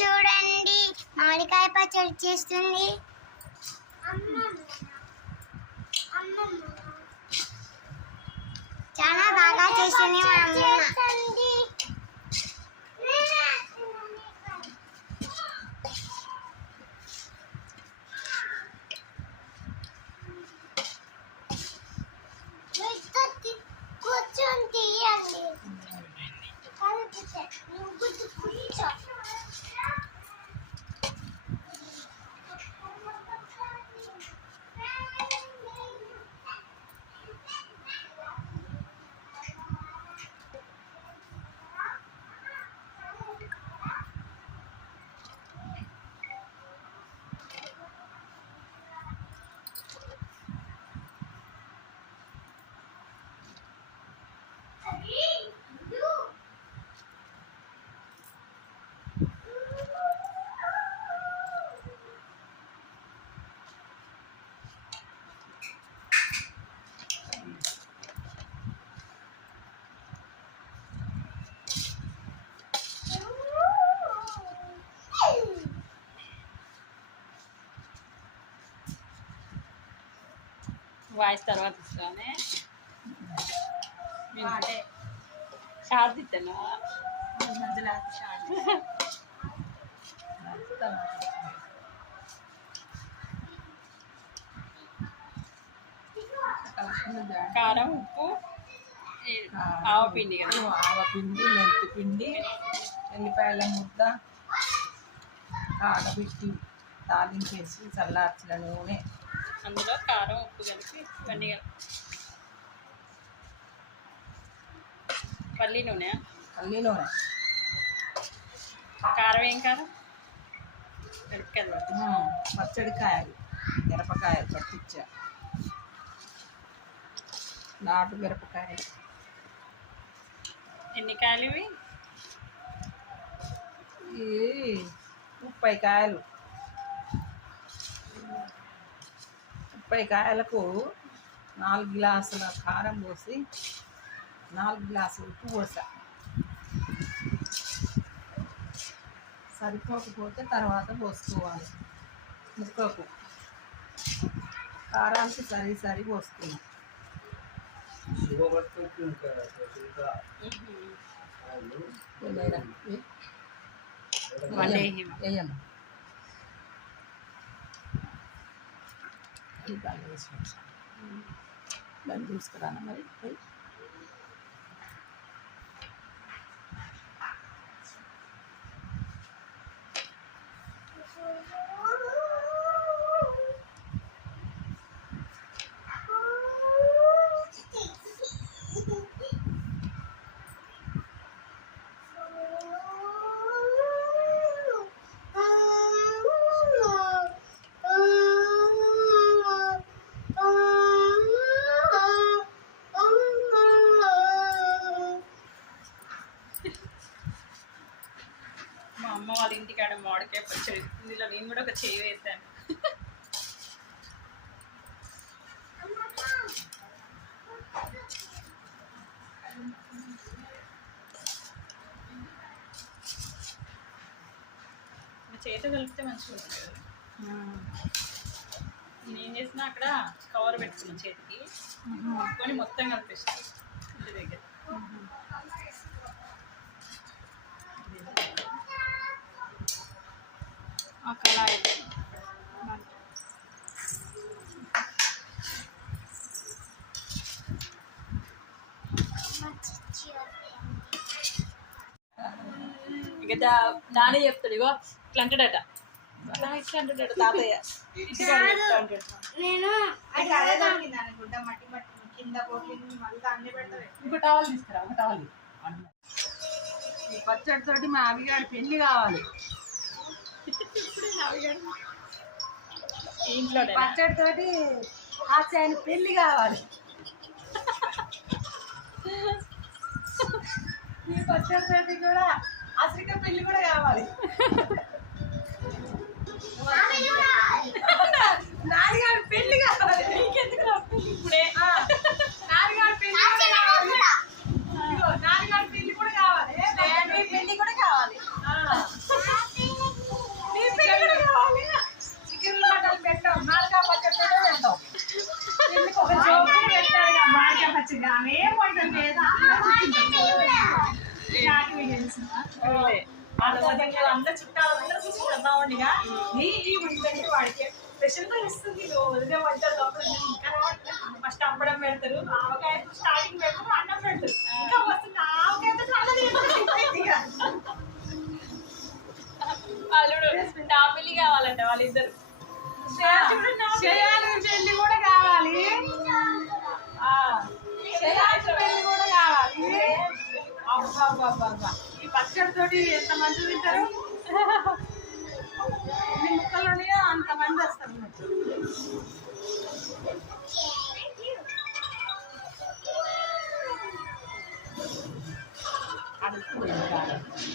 చూడండి. మామిడికాయ పచ్చడి చేస్తుంది. చాలా బాగా చేసింది మా అమ్మ. వాయిస్ తర్వాత ఇస్తానే. షార్ట్ ఇస్తాను కారం ఉప్పు ఈ ఆవు పిండి కదా. ఆవపిండి మెంతి పిండి ఎల్లిపాయల ముద్ద కాడబెట్టి తాలింపేసి చల్లార్చిన నూనె. అందులో కారం ఉప్పు కలిపి ఇవన్నీ కలిపి. పల్లి నూనె పల్లి నూనె. కారం ఏం కారం? మిరపకాయలు. పచ్చడికాయలు మిరపకాయలు పట్టించా. నాటు మిరపకాయలు. ఎన్ని కాయలు ఇవి? ఈ ముప్పై కాయలు. ముప్పై కాయలకు నాలుగు గ్లాసుల కారం పోసి నాలుగు గ్లాసులు ఉప్పు పోసా. సరిపోకపోతే తర్వాత పోసుకోవాలి. ముక్కకు. కారానికి సరి సరి పోసుకున్నాం. వేయమ్మా फिर बैलून्स कराना हमारे भाई ఇందులో నేను కూడా ఒక చేయి వేసాను చేతితో కలిపితే మంచిగా ఉంటుంది. నేను చేసినా అక్కడ కవర్ పెట్టుకున్నాను చేతికి. కొని మొత్తం కలిపేస్తాను ఇక నానే చెప్తాడు ఇగో ఇట్లా అంటాడట. ఇట్లా ఇట్లా అంటాడట తాతయ్య. నేను ఇంకో టవల్ తీసుకురా ఒక టవల్ ఈ పచ్చడితోటి మా అవిగాడి పెళ్ళి కావాలి. ఇంట్లో పచ్చడితోటి హాస్యాన్ని పెళ్ళి కావాలి. ఈ పచ్చడితోటి కూడా అసరిక పెళ్ళి కూడా కావాలి. నాన్నగారి పెళ్ళి కావాలి. ఇప్పుడే ఆ, నాన్నగారి పెళ్ళి కూడా కావాలి. ఇదిగో, నాన్నగారి పెళ్ళి కూడా కావాలి నీ పెళ్ళి కూడా కావాలి ఆ. నీ పెళ్ళి కూడా కావాలి వదిన అందరు చుట్టాలందరూ కూర్చుంటారు బాగుండిగా ఈ ఈ వంటంటే వాడికి? స్పెషల్గా ఇస్తుంది వదిలే వంట లోపల ఇంకా ఫస్ట్ అప్పడం పెడతారు. ఆవకాయ స్టార్టింగ్ పెడతారు అన్నం పెడతారు. ఇంకా వస్తుంది. ఆవకాయతో. వాళ్ళు టాపిలి కావాలంట వాళ్ళిద్దరు. పెళ్ళి కూడా కావాలి. పెళ్ళి కూడా కావాలి. పచ్చడి తోటి ఎంత మంది తింటారు ఎన్ని ముక్కలు ఉన్నాయో అంత మంది వస్తారు అన్నట్టు. అడుగుతుంది